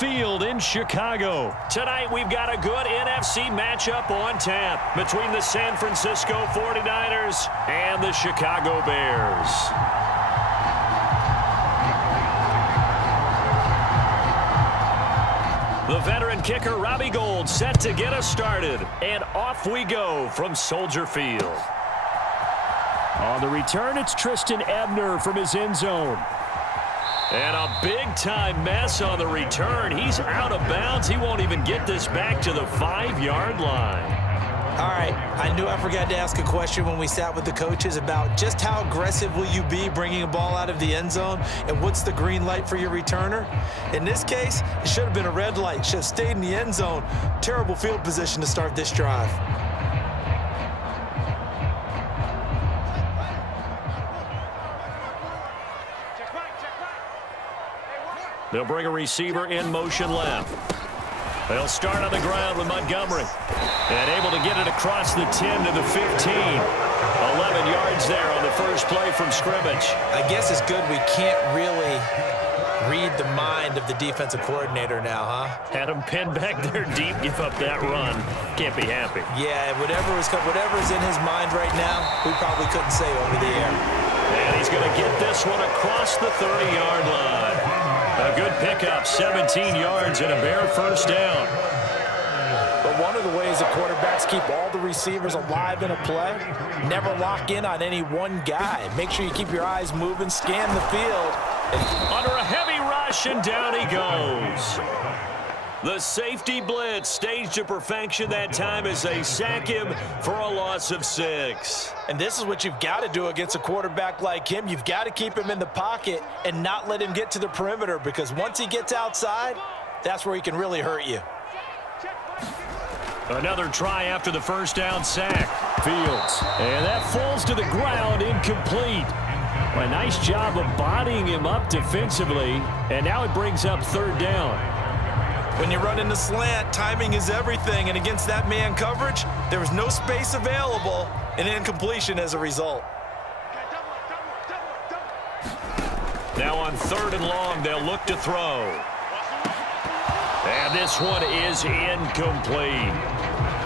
Field in Chicago. Tonight we've got a good NFC matchup on tap between the San Francisco 49ers and the Chicago Bears. The veteran kicker Robbie Gould set to get us started. And off we go from Soldier Field. On the return, it's Tristan Ebner from his end zone. And a big-time mess on the return. He's out of bounds. He won't even get this back to the 5-yard line. All right, I knew I forgot to ask a question when we sat with the coaches about just how aggressive will you be bringing a ball out of the end zone and what's the green light for your returner. In this case, it should have been a red light. Should have stayed in the end zone. Terrible field position to start this drive. They'll bring a receiver in motion left. They'll start on the ground with Montgomery. And able to get it across the 10 to the 15. 11 yards there on the first play from scrimmage. I guess it's good we can't really read the mind of the defensive coordinator now, huh? Had him pinned back there deep, give up that run. Can't be happy. Yeah, whatever's in his mind right now, we probably couldn't say over the air. And he's going to get this one across the 30-yard line. A good pickup, 17 yards and a Bear first down. But one of the ways that quarterbacks keep all the receivers alive in a play, never lock in on any one guy. Make sure you keep your eyes moving, scan the field. Under a heavy rush, and down he goes. The safety blitz staged to perfection that time as they sack him for a loss of 6. And this is what you've got to do against a quarterback like him. You've got to keep him in the pocket and not let him get to the perimeter, because once he gets outside, that's where he can really hurt you. Another try after the first down sack. Fields. And that falls to the ground, incomplete. A nice job of bodying him up defensively. And now it brings up third down. When you run in the slant, timing is everything. And against that man coverage, there was no space available, and incompletion as a result. Now on third and long, they'll look to throw. And this one is incomplete.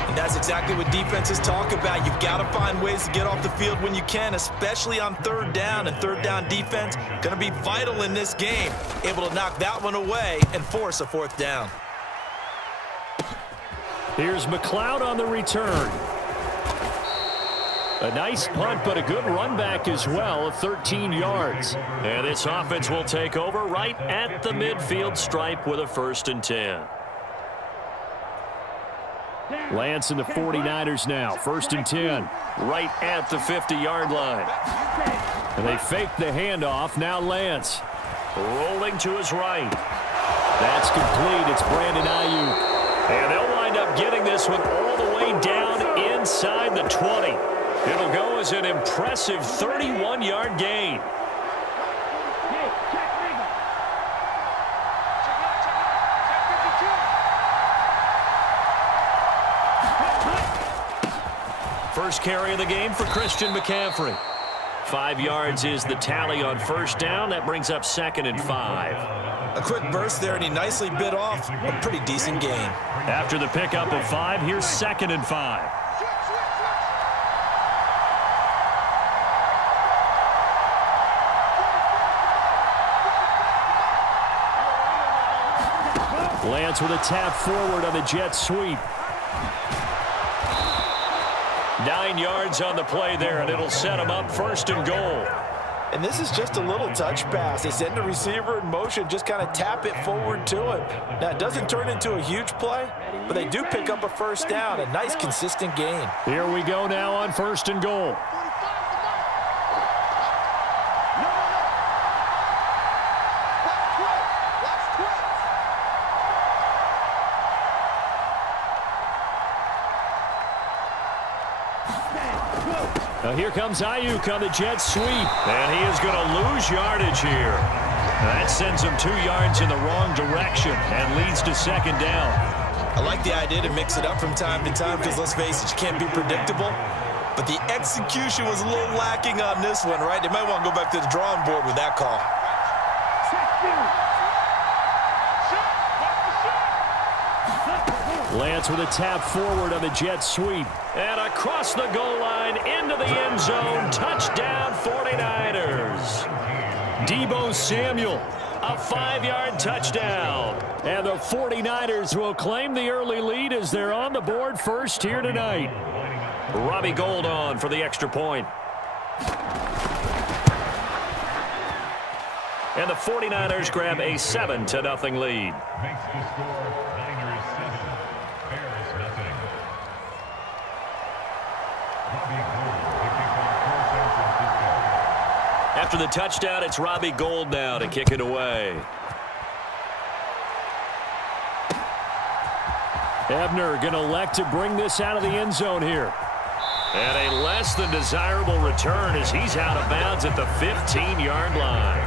And that's exactly what defenses talk about. You've got to find ways to get off the field when you can, especially on third down. And third down defense going to be vital in this game. Able to knock that one away and force a fourth down. Here's McLeod on the return. A nice punt, but a good run back as well of 13 yards. And this offense will take over right at the midfield stripe with a 1st and 10. Lance and the 49ers now, 1st and 10. Right at the 50-yard line. And they fake the handoff. Now Lance. Rolling to his right. That's complete. It's Brandon Ayuk. And they'll wind up getting this one all the way down inside the 20. It'll go as an impressive 31-yard gain. First carry of the game for Christian McCaffrey. 5 yards is the tally on first down. That brings up 2nd and 5. A quick burst there, and he nicely bit off a pretty decent gain. After the pickup of 5, here's 2nd and 5. Lance with a tap forward on the jet sweep. 9 yards on the play there, and it'll set him up 1st and goal. And this is just a little touch pass. They send the receiver in motion, just kind of tap it forward to him. Now, it doesn't turn into a huge play, but they do pick up a first down, a nice, consistent gain. Here we go now on 1st and goal. Now here comes Ayuk on the jet sweep. And he is going to lose yardage here. That sends him 2 yards in the wrong direction and leads to 2nd down. I like the idea to mix it up from time to time because, let's face it, you can't be predictable. But the execution was a little lacking on this one, right? They might want to go back to the drawing board with that call. Lance with a tap forward on the jet sweep. And across the goal line into the end zone. Touchdown 49ers. Deebo Samuel. A 5-yard touchdown. And the 49ers will claim the early lead as they're on the board first here tonight. Robbie Gould on for the extra point. And the 49ers grab a 7-0 lead. Makes the score Niners 7, Bears nothing. Robbie Gould kicking off for San Francisco. After the touchdown, it's Robbie Gould now to kick it away. Ebner going to elect to bring this out of the end zone here. And a less than desirable return as he's out of bounds at the 15-yard line.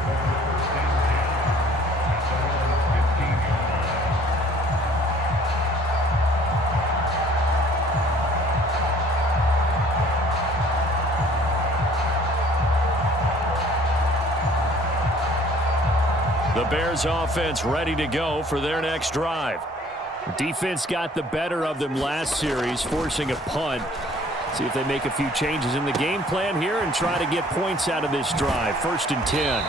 The Bears offense ready to go for their next drive. Defense got the better of them last series, forcing a punt. See if they make a few changes in the game plan here and try to get points out of this drive. 1st and 10.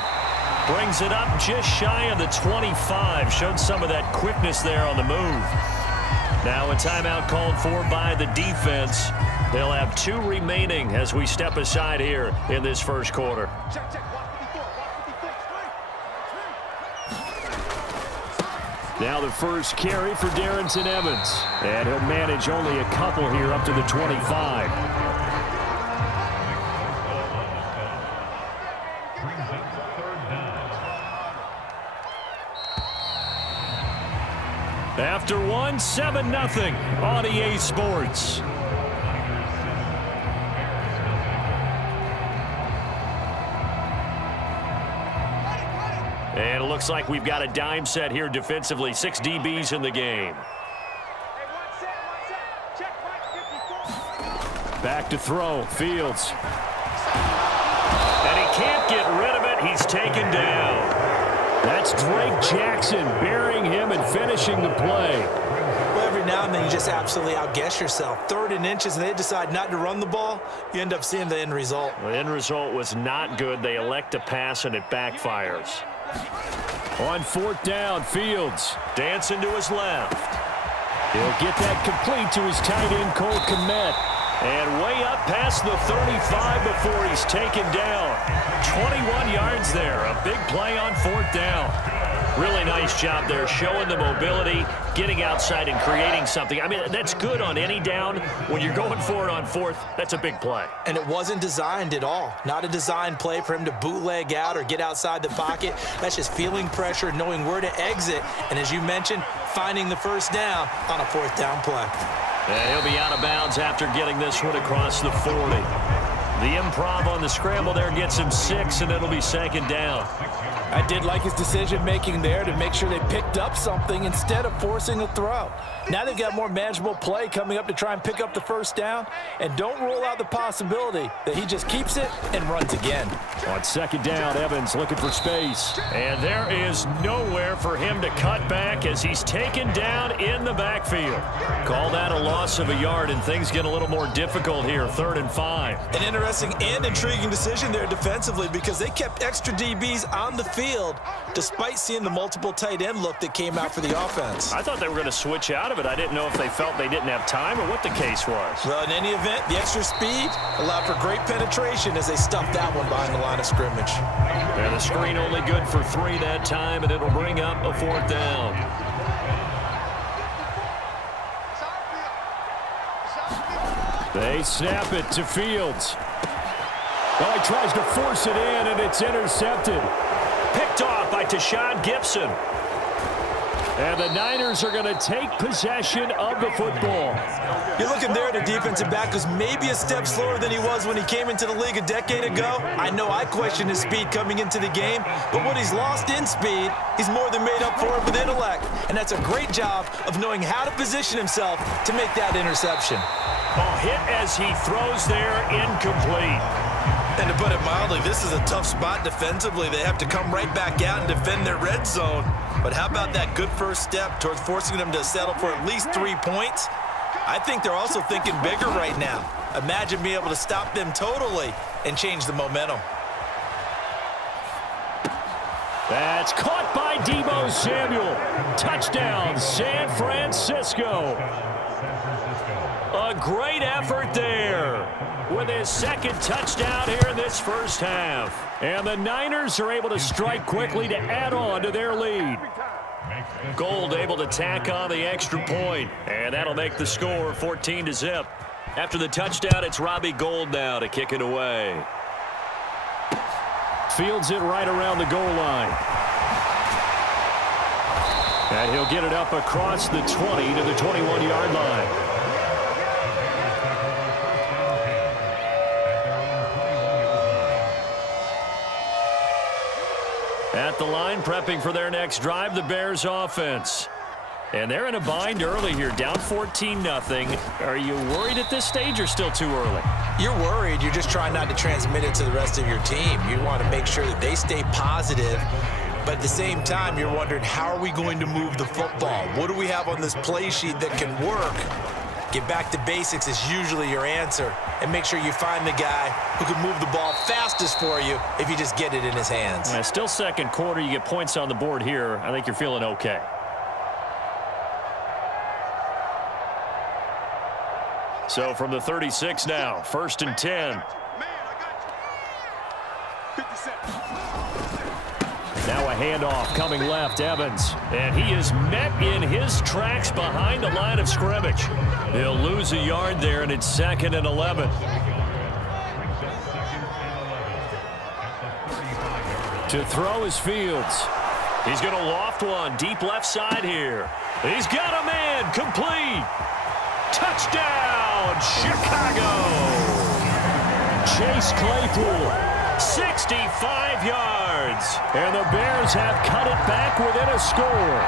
Brings it up just shy of the 25. Showed some of that quickness there on the move. Now a timeout called for by the defense. They'll have 2 remaining as we step aside here in this first quarter. Now the first carry for Darrynton Evans. And he'll manage only a couple here up to the 25. After one, 7-0 on EA Sports. And it looks like we've got a dime set here defensively. 6 DBs in the game. Back to throw. Fields. And he can't get rid of it. He's taken down. That's Drake Jackson burying him and finishing the play. Well, every now and then you just absolutely outguess yourself. 3rd and inches, and they decide not to run the ball. You end up seeing the end result. The end result was not good. They elect to pass, and it backfires. On 4th down, Fields. Dancing to his left. He'll get that complete to his tight end, Cole Kmet. And way up past the 35 before he's taken down. 21 yards there. A big play on 4th down. Really nice job there, showing the mobility, getting outside and creating something. I mean, that's good on any down. When you're going for it on 4th, that's a big play. And it wasn't designed at all. Not a designed play for him to bootleg out or get outside the pocket. That's just feeling pressure, knowing where to exit, and as you mentioned, finding the first down on a 4th down play. And he'll be out of bounds after getting this one across the 40. The improv on the scramble there gets him 6, and it'll be 2nd down. I did like his decision-making there to make sure they picked up something instead of forcing a throw. Now they've got more manageable play coming up to try and pick up the first down, and don't rule out the possibility that he just keeps it and runs again. On 2nd down, Evans looking for space. And there is nowhere for him to cut back as he's taken down in the backfield. Call that a loss of a yard, and things get a little more difficult here, 3rd and 5. An interesting and intriguing decision there defensively because they kept extra DBs on the field despite seeing the multiple tight end look that came out for the offense. I thought they were going to switch out of it. I didn't know if they felt they didn't have time or what the case was. Well, in any event, the extra speed allowed for great penetration as they stuffed that one behind the line of scrimmage. And the screen only good for 3 that time, and it'll bring up a 4th down. They snap it to Fields. Oh, he tries to force it in, and it's intercepted. Picked off by Tashaun Gipson. And the Niners are going to take possession of the football. You're looking there at a defensive back who's maybe a step slower than he was when he came into the league a decade ago. I know I questioned his speed coming into the game, but what he's lost in speed, he's more than made up for it with intellect. And that's a great job of knowing how to position himself to make that interception. Oh, hit as he throws there, incomplete. And to put it mildly, this is a tough spot defensively. They have to come right back out and defend their red zone. But how about that good first step towards forcing them to settle for at least 3 points? I think they're also thinking bigger right now. Imagine being able to stop them totally and change the momentum. That's caught by Deebo Samuel. Touchdown, San Francisco. A great effort there with his second touchdown here in this first half. And the Niners are able to strike quickly to add on to their lead. Gold able to tack on the extra point, and that'll make the score 14-0. After the touchdown, it's Robbie Gould now to kick it away. Fields it right around the goal line. And he'll get it up across the 20 to the 21-yard line. At the line, prepping for their next drive, the Bears offense. And they're in a bind early here, down 14-0. Are you worried at this stage or still too early? You're worried. You're just trying not to transmit it to the rest of your team. You want to make sure that they stay positive. But at the same time, you're wondering, how are we going to move the football? What do we have on this play sheet that can work? Get back to basics is usually your answer. And make sure you find the guy who can move the ball fastest for you if you just get it in his hands. Yeah, still second quarter. You get points on the board here. I think you're feeling okay. So from the 36 now, 1st and 10. Now a handoff coming left, Evans. And he is met in his tracks behind the line of scrimmage. He'll lose a yard there, and it's 2nd and 11. To throw is Fields. He's going to loft one deep left side here. He's got a man, complete. Touchdown, Chicago. Chase Claypool. 65 yards. And the Bears have cut it back within a score.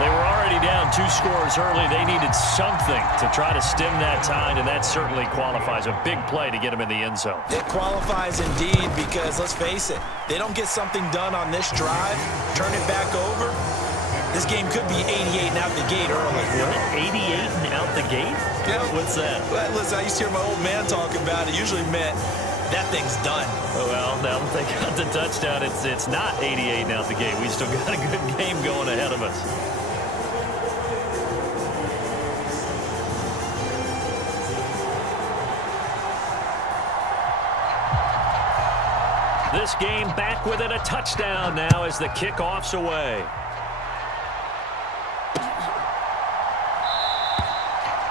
They were already down 2 scores early. They needed something to try to stem that tide, and that certainly qualifies. A big play to get him in the end zone. It qualifies indeed because, let's face it, they don't get something done on this drive, turn it back over, this game could be 88 and out the gate early. What? 88 and out the gate? Yeah. What's that? Well, listen, I used to hear my old man talk about it. Usually meant that thing's done. Well, now that they got the touchdown, it's not 88 and out the gate. We still got a good game going ahead of us. This game back within a touchdown now as the kickoff's away.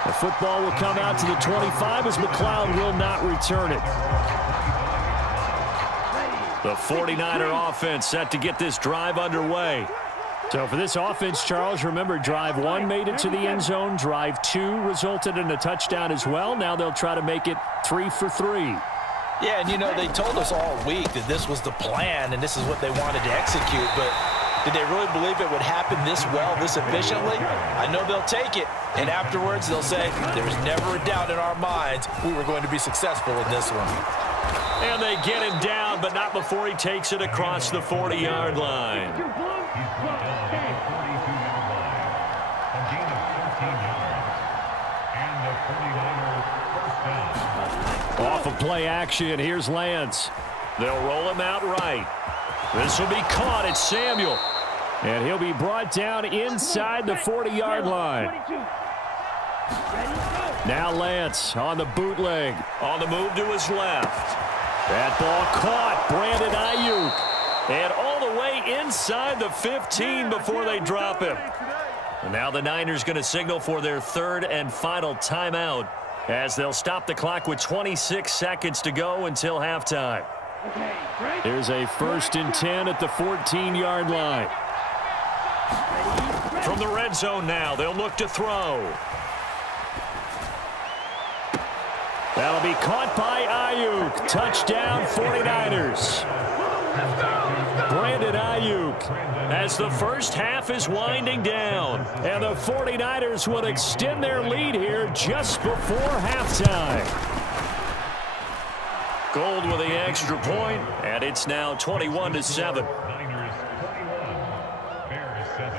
The football will come out to the 25 as McLeod will not return it. The 49er offense set to get this drive underway. So for this offense, Charles, remember, drive 1 made it to the end zone. Drive 2 resulted in a touchdown as well. Now they'll try to make it 3 for 3. Yeah, and you know, they told us all week that this was the plan and this is what they wanted to execute, but did they really believe it would happen this well, this efficiently? I know they'll take it, and afterwards they'll say, there was never a doubt in our minds we were going to be successful in this one. And they get him down, but not before he takes it across the 40-yard line. Off of play action, here's Lance. They'll roll him out right. This will be caught. It's Samuel. And he'll be brought down inside the 40-yard line. Now Lance on the bootleg. On the move to his left. That ball caught. Brandon Ayuk. And all the way inside the 15 before they drop him. And now the Niners going to signal for their 3rd and final timeout as they'll stop the clock with 26 seconds to go until halftime. There's a 1st and 10 at the 14-yard line. From the red zone now, they'll look to throw. That'll be caught by Ayuk. Touchdown, 49ers. Brandon Ayuk. As the first half is winding down. And the 49ers will extend their lead here just before halftime. Gold with the extra point, and it's now 21-7. Niners 21, Bears 7.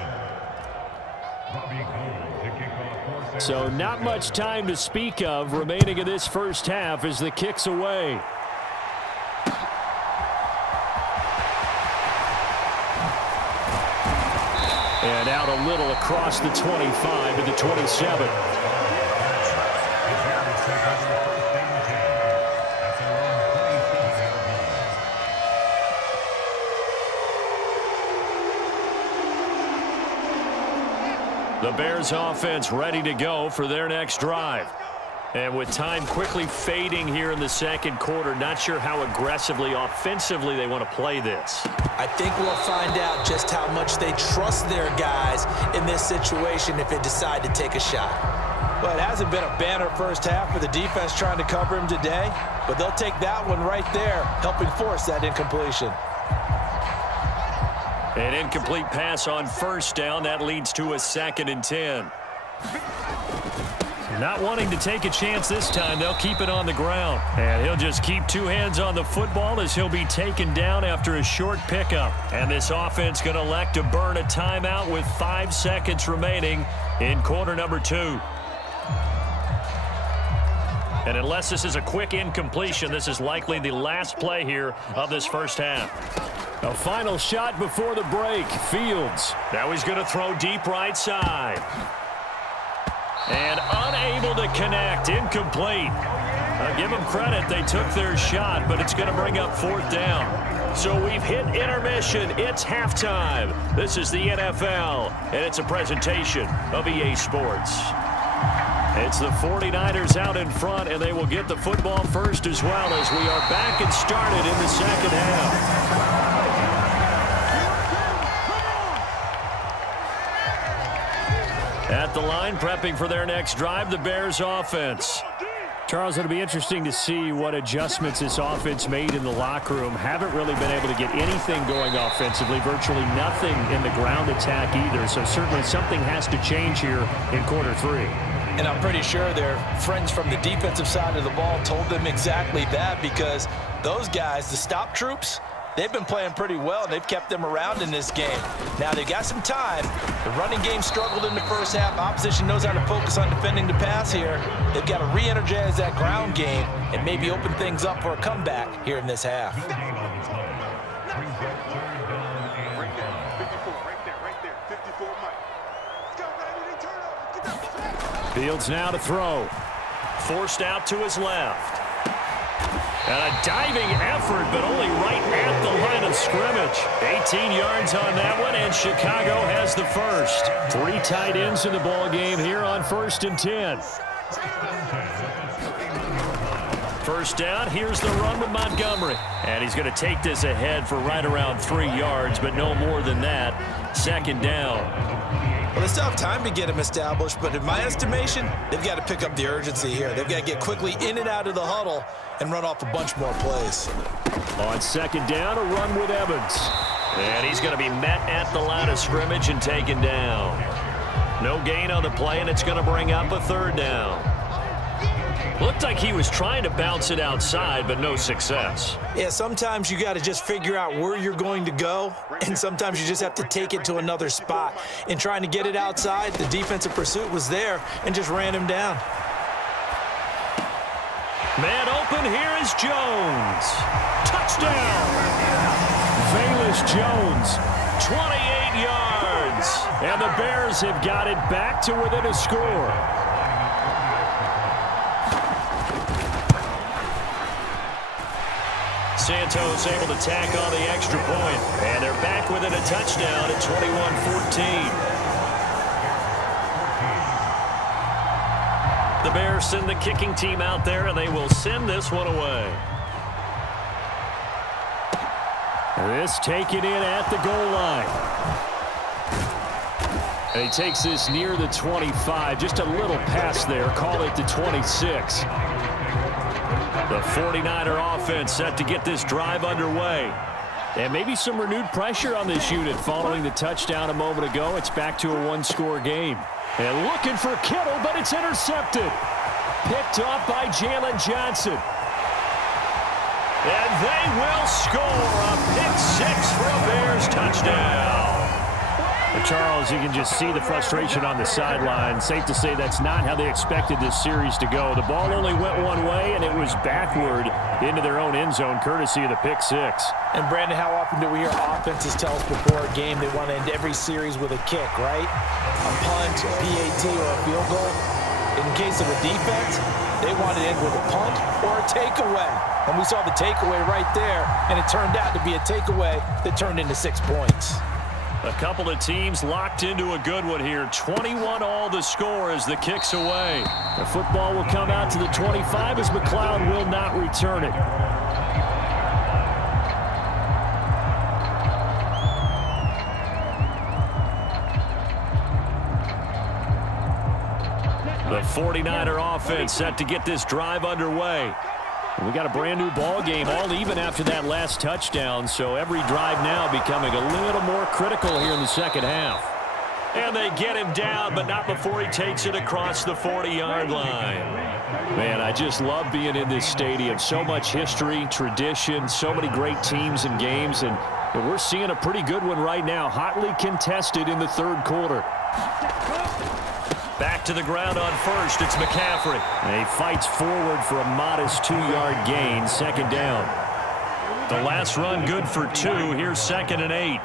Robbie Gould to kick off for So not much time to speak of remaining in this first half as the kick's away. And out a little across the 25 to the 27. The Bears offense ready to go for their next drive. And with time quickly fading here in the second quarter, not sure how aggressively, offensively they want to play this. I think we'll find out just how much they trust their guys in this situation if they decide to take a shot. Well, it hasn't been a banner first half for the defense trying to cover him today, but they'll take that one right there, helping force that incompletion. An incomplete pass on first down. That leads to a 2nd and 10. Not wanting to take a chance this time, they'll keep it on the ground. And he'll just keep two hands on the football as he'll be taken down after a short pickup. And this offense going to elect to burn a timeout with 5 seconds remaining in quarter number 2. And unless this is a quick incompletion, this is likely the last play here of this first half. A final shot before the break. Fields. Now he's going to throw deep right side. And unable to connect. Incomplete. I'll give them credit. They took their shot, but it's going to bring up 4th down. So we've hit intermission. It's halftime. This is the NFL, and it's a presentation of EA Sports. It's the 49ers out in front, and they will get the football first as well as we are back and started in the second half. At the line, prepping for their next drive, the Bears offense. Charles, it'll be interesting to see what adjustments this offense made in the locker room. Haven't really been able to get anything going offensively, virtually nothing in the ground attack either. So certainly something has to change here in quarter 3. And I'm pretty sure their friends from the defensive side of the ball told them exactly that, because those guys, the stop troops, they've been playing pretty well, and they've kept them around in this game. Now, they've got some time. The running game struggled in the first half. Opposition knows how to focus on defending the pass here. They've got to re-energize that ground game and maybe open things up for a comeback here in this half. Fields now to throw. Forced out to his left. And a diving effort, but only right at the line of scrimmage. 18 yards on that one, and Chicago has the first. 3 tight ends in the ball game here on 1st and 10. First down, here's the run with Montgomery. And he's going to take this ahead for right around 3 yards, but no more than that. 2nd down. Well, they still have time to get him established, but in my estimation, they've got to pick up the urgency here. They've got to get quickly in and out of the huddle and run off a bunch more plays. On 2nd down, a run with Evans. And he's going to be met at the line of scrimmage and taken down. No gain on the play, and it's going to bring up a 3rd down. Looked like he was trying to bounce it outside, but no success. Yeah, sometimes you got to just figure out where you're going to go, and sometimes you just have to take it to another spot. In trying to get it outside, the defensive pursuit was there and just ran him down. Man open, here is Jones. Touchdown! Velus Jones. 28 yards. And the Bears have got it back to within a score. Santos able to tack on the extra point. And they're back within a touchdown at 21-14. The Bears send the kicking team out there, and they will send this one away. This taken in at the goal line. And he takes this near the 25. Just a little pass there. Call it the 26. The 49er offense set to get this drive underway. And maybe some renewed pressure on this unit following the touchdown a moment ago. It's back to a one-score game. And looking for Kittle, but it's intercepted. Picked off by Jalen Johnson. And they will score a pick six for a Bears touchdown. Charles, you can just see the frustration on the sideline. Safe to say that's not how they expected this series to go. The ball only went one way, and it was backward into their own end zone, courtesy of the pick six. And, Brandon, how often do we hear offenses tell us before a game they want to end every series with a kick, right? A punt, a PAT, or a field goal. In case of a defense, they want to end with a punt or a takeaway. And we saw the takeaway right there, and it turned out to be a takeaway that turned into 6 points. A couple of teams locked into a good one here. 21-all the score as the kick's away. The football will come out to the 25 as McLeod will not return it. The 49er offense set to get this drive underway. We got a brand new ball game, all even after that last touchdown, so every drive now becoming a little more critical here in the second half. And they get him down, but not before he takes it across the 40-yard line. Man, I just love being in this stadium. So much history, tradition, so many great teams and games, and we're seeing a pretty good one right now, hotly contested in the third quarter. Back to the ground on first. It's McCaffrey. And he fights forward for a modest 2-yard gain, second down. The last run good for 2. Here's 2nd and 8.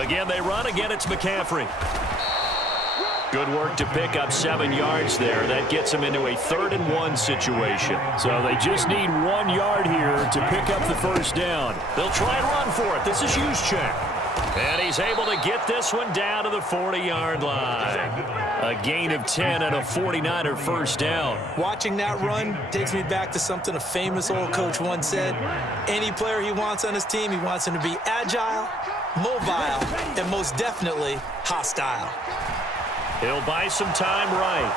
Again, they run. Again, it's McCaffrey. Good work to pick up 7 yards there. That gets them into a 3rd and 1 situation. So they just need 1 yard here to pick up the first down. They'll try and run for it. This is Juszczyk. And he's able to get this one down to the 40-yard line. A gain of 10 and a 49er first down. Watching that run takes me back to something a famous old coach once said. Any player he wants on his team, he wants him to be agile, mobile, and most definitely hostile. He'll buy some time right.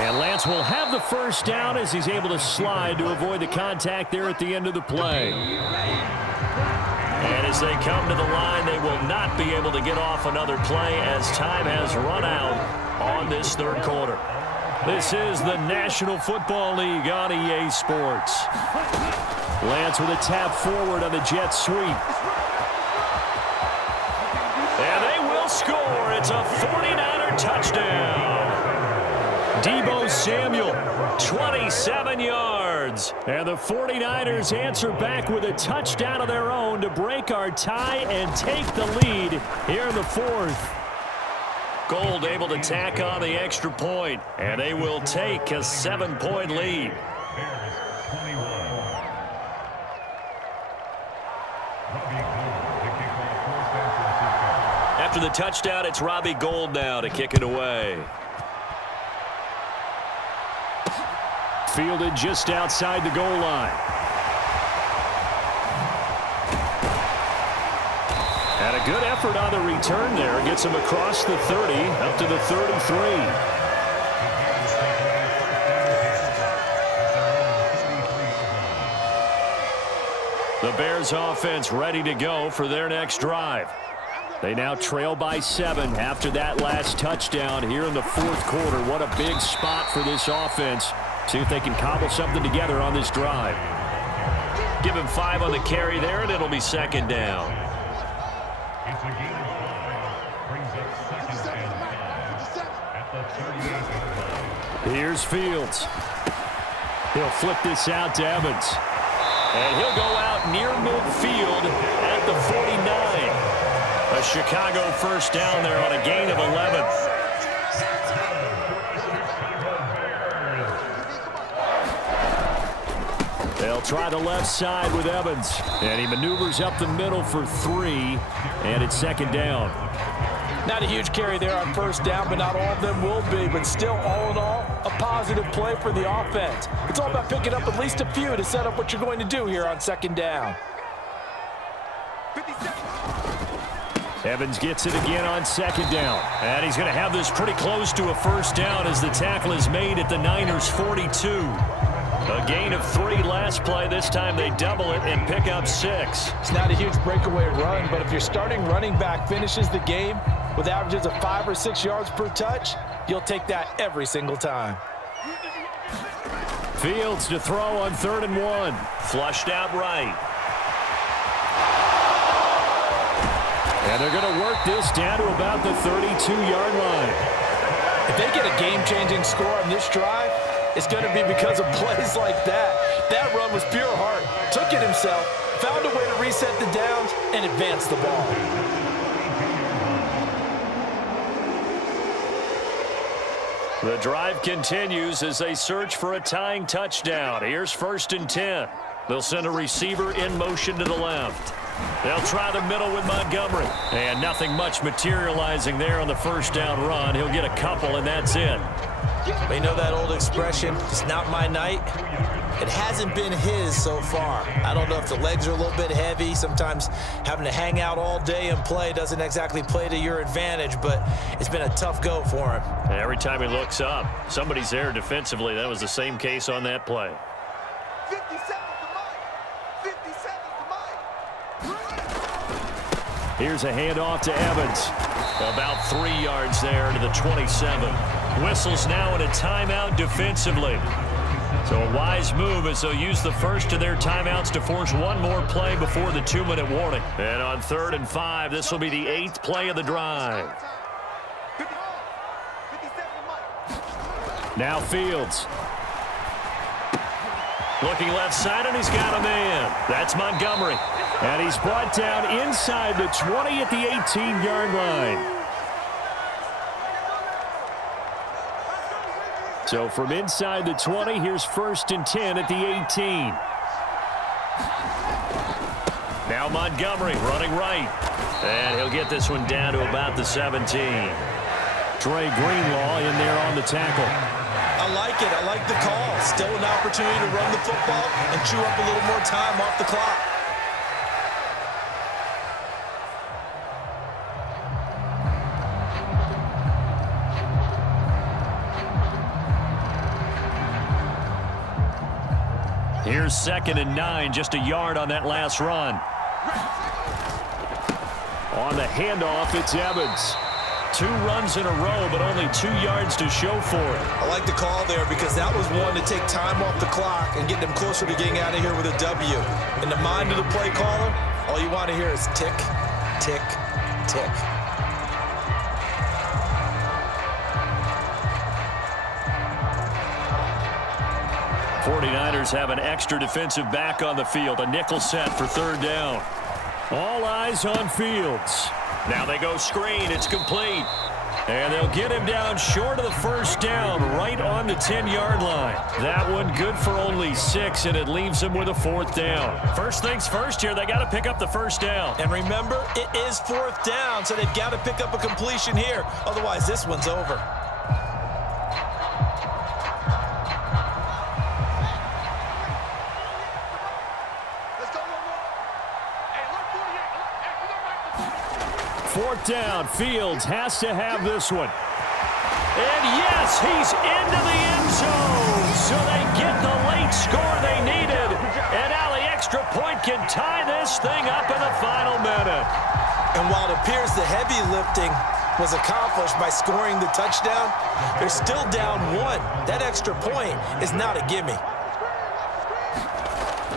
And Lance will have the first down as he's able to slide to avoid the contact there at the end of the play. And as they come to the line, they will not be able to get off another play as time has run out on this third quarter. This is the National Football League on EA Sports. Lance with a tap forward on the jet sweep. And they will score. It's a 49er touchdown. Deebo Samuel, 27 yards. And the 49ers answer back with a touchdown of their own to break our tie and take the lead here in the fourth. Gold able to tack on the extra point, and they will take a 7-point lead. After the touchdown, it's Robbie Gould now to kick it away. Fielded just outside the goal line. And a good effort on the return there. Gets him across the 30, up to the 33. The Bears offense ready to go for their next drive. They now trail by 7 after that last touchdown here in the fourth quarter. What a big spot for this offense. See if they can cobble something together on this drive. Give him 5 on the carry there, and it'll be second down. It's a gain of 5. Brings up 2nd and 5 at the 38-yard line. Here's Fields. He'll flip this out to Evans. And he'll go out near midfield at the 49. A Chicago first down there on a gain of 11. They'll try the left side with Evans. And he maneuvers up the middle for 3. And it's second down. Not a huge carry there on first down, but not all of them will be. But still, all in all, a positive play for the offense. It's all about picking up at least a few to set up what you're going to do here on second down. Evans gets it again on second down. And he's going to have this pretty close to a first down as the tackle is made at the Niners' 42. A gain of 3 last play. This time they double it and pick up 6. It's not a huge breakaway run, but if your starting running back finishes the game, with averages of 5 or 6 yards per touch, you'll take that every single time. Fields to throw on 3rd and 1. Flushed out right. And they're going to work this down to about the 32-yard line. If they get a game-changing score on this drive, it's going to be because of plays like that. That run was pure heart. Took it himself, found a way to reset the downs, and advance the ball. The drive continues as they search for a tying touchdown. Here's 1st and 10. They'll send a receiver in motion to the left. They'll try the middle with Montgomery. And nothing much materializing there on the 1st down run. He'll get a couple, and that's it. We know that old expression, it's not my night. It hasn't been his so far. I don't know if the legs are a little bit heavy. Sometimes having to hang out all day and play doesn't exactly play to your advantage, but it's been a tough go for him. Every time he looks up, somebody's there defensively. That was the same case on that play. 57 to Mike. 57 to Mike. Here's a handoff to Evans. About 3 yards there to the 27. Whistles now in a timeout defensively. So a wise move as they'll use the first of their timeouts to force one more play before the 2-minute warning. And on 3rd and 5, this will be the 8th play of the drive. Now Fields. Looking left side, and he's got a man. That's Montgomery. And he's brought down inside the 20 at the 18-yard line. So from inside the 20, here's 1st and 10 at the 18. Now Montgomery running right. And he'll get this one down to about the 17. Dre Greenlaw in there on the tackle. I like it. I like the call. Still an opportunity to run the football and chew up a little more time off the clock. Here's 2nd and 9, just a yard on that last run. On the handoff, it's Evans. 2 runs in a row, but only 2 yards to show for it. I like the call there because that was one to take time off the clock and get them closer to getting out of here with a W. In the mind of the play caller, all you want to hear is tick, tick, tick. '49ers have an extra defensive back on the field. A nickel set for 3rd down. All eyes on Fields. Now they go screen. It's complete. And they'll get him down short of the 1st down, right on the 10-yard line. That one good for only 6, and it leaves them with a 4th down. First things first here, they got to pick up the 1st down. And remember, it is 4th down, so they've got to pick up a completion here. Otherwise, this one's over. Fourth down. Fields has to have this one. And yes, he's into the end zone. So they get the late score they needed. And now the extra point can tie this thing up in the final minute. And while it appears the heavy lifting was accomplished by scoring the touchdown, they're still down 1. That extra point is not a gimme.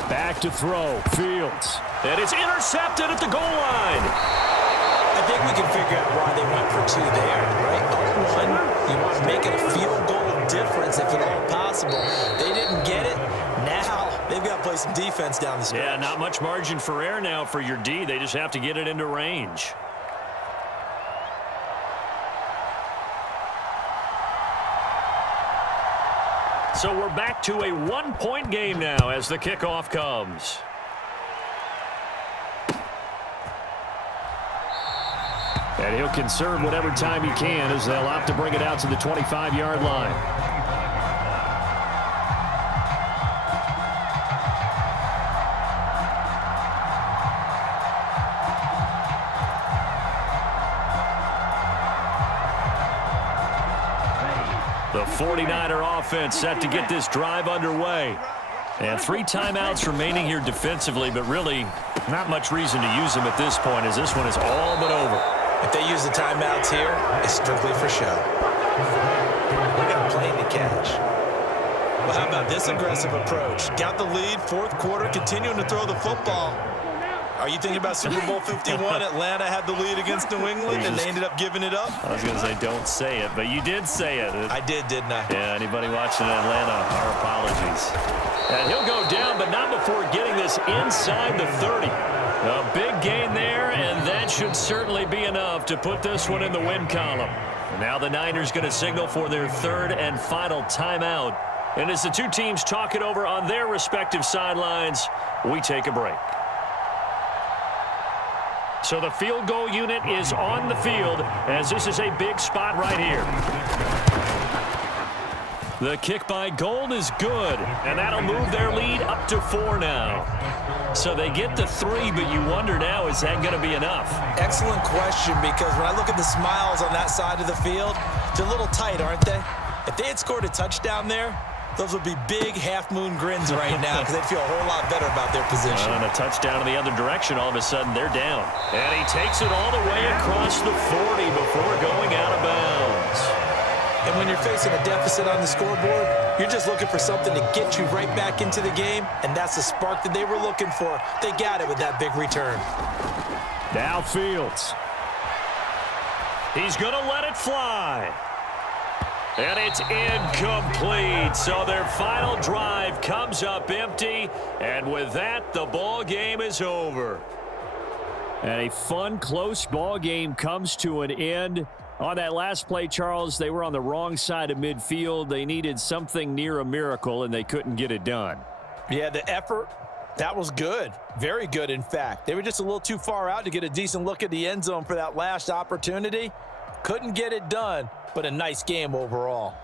Back to throw. Fields. And it's intercepted at the goal line. I think we can figure out why they went for 2 there, right? Up 1, you want to make it a field goal difference if at all possible. They didn't get it. Now they've got to play some defense down the stretch. Yeah, not much margin for error now for your D. They just have to get it into range. So we're back to a 1-point game now as the kickoff comes. And he'll conserve whatever time he can as they'll opt to bring it out to the 25-yard line. The 49er offense set to get this drive underway. And 3 timeouts remaining here defensively, but really not much reason to use them at this point as this one is all but over. If they use the timeouts here, it's strictly for show. We got a plane to catch. Well, how about this aggressive approach? Got the lead, fourth quarter, continuing to throw the football. Are you thinking about Super Bowl 51? Atlanta had the lead against New England, and they ended up giving it up? I was going to say don't say it, but you did say it. I did, didn't I? Yeah, anybody watching Atlanta, our apologies. And he'll go down, but not before getting this inside the 30. A big gain there, and that should certainly be enough to put this one in the win column. And now the Niners going to signal for their third and final timeout. And as the two teams talk it over on their respective sidelines, we take a break. So the field goal unit is on the field as this is a big spot right here. The kick by Gold is good, and that'll move their lead up to 4 now. So they get to 3, but you wonder now, is that going to be enough? Excellent question, because when I look at the smiles on that side of the field, they're a little tight, aren't they? If they had scored a touchdown there, those would be big half-moon grins right now because they'd feel a whole lot better about their position. On a touchdown in the other direction, all of a sudden they're down. And he takes it all the way across the 40 before going out of bounds. And when you're facing a deficit on the scoreboard, you're just looking for something to get you right back into the game, and that's the spark that they were looking for. They got it with that big return. Now Fields. He's going to let it fly. And it's incomplete. So their final drive comes up empty. And with that, the ball game is over. And a fun, close ball game comes to an end. On that last play, Charles, they were on the wrong side of midfield. They needed something near a miracle, and they couldn't get it done. Yeah, the effort, that was good. Very good, in fact. They were just a little too far out to get a decent look at the end zone for that last opportunity. Couldn't get it done, but a nice game overall.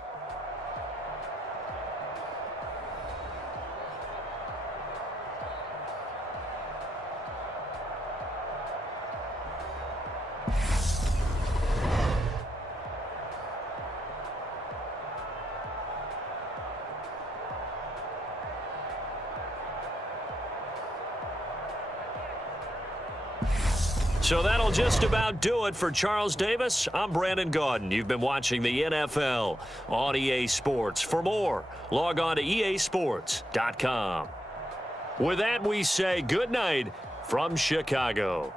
So that'll just about do it for Charles Davis. I'm Brandon Gaudin. You've been watching the NFL on EA Sports. For more, log on to easports.com. With that, we say good night from Chicago.